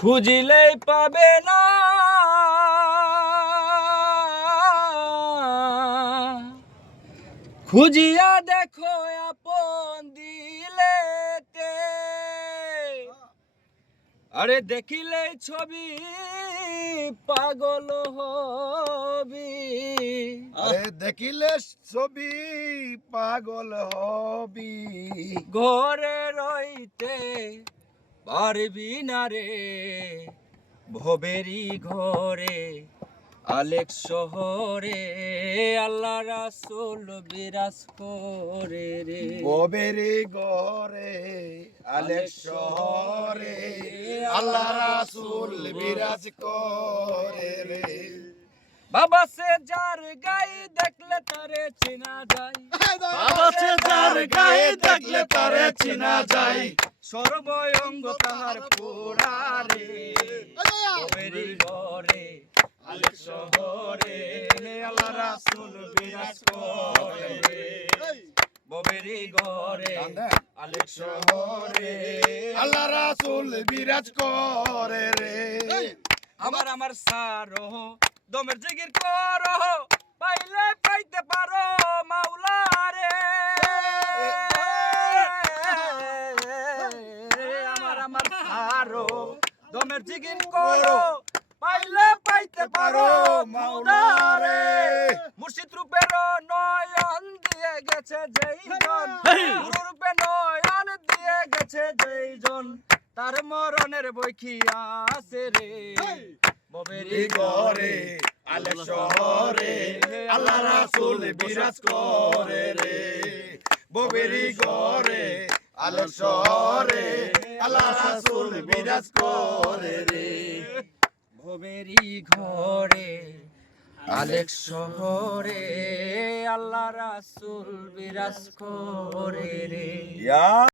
খুঁজিলেই পাবে না, খুঁজিয়া দেখো আপন দিলেতে। আরে দেখিলেই ছবি পাগল হবি, আরে দেখিলে ছবি পাগল হবি। ঘরে রইতে পারবি না রে, ভবেরি ঘরে আলেক শহরে আল্লাহ রাসূল বিরাজ করে রে। ববেরি ঘরে আলেক শহরে আল্লাহ রাসূল বিরাজ করে রে। বাবা সে যার গাই দেখলে তারে চিনা যায়, বাবা সে যার গায়ে দেখলে তারে চিনা যায়। সর্বঙ্গ তাহার পুরা রে, ভবেরি ঘরে আলেক শহরে আল্লাহ রাসূল বিরাজ করে রে। ভবেরি ঘরে আলেক শহরে আল্লাহ রাসূল বিরাজ করে রে। আমার সারো দমের জিগির করো, পাইলে পাইতে পারো মাওলা রে। আমার সারো দমের জিগির করো, পাইলে পাইতে পারো মাওলা রে। মুর্শিদ রূপের নয়ন দিয়ে গেছে যেইজন, গুরু রূপে নয়ন দিয়ে গেছে যেইজন, তার মরণের বই কি আছে রে। ভবেরি ঘরে আলেক শহরে আল্লাহ রাসূল বিরাজ করে রে। ববেরি ঘরে আলেক শহরে আল্লাহ রাসূল বিরাজ করে রে। ভবেরি ঘরে আলেক শহরে আল্লাহ রাসূল বিরাজ করে রে।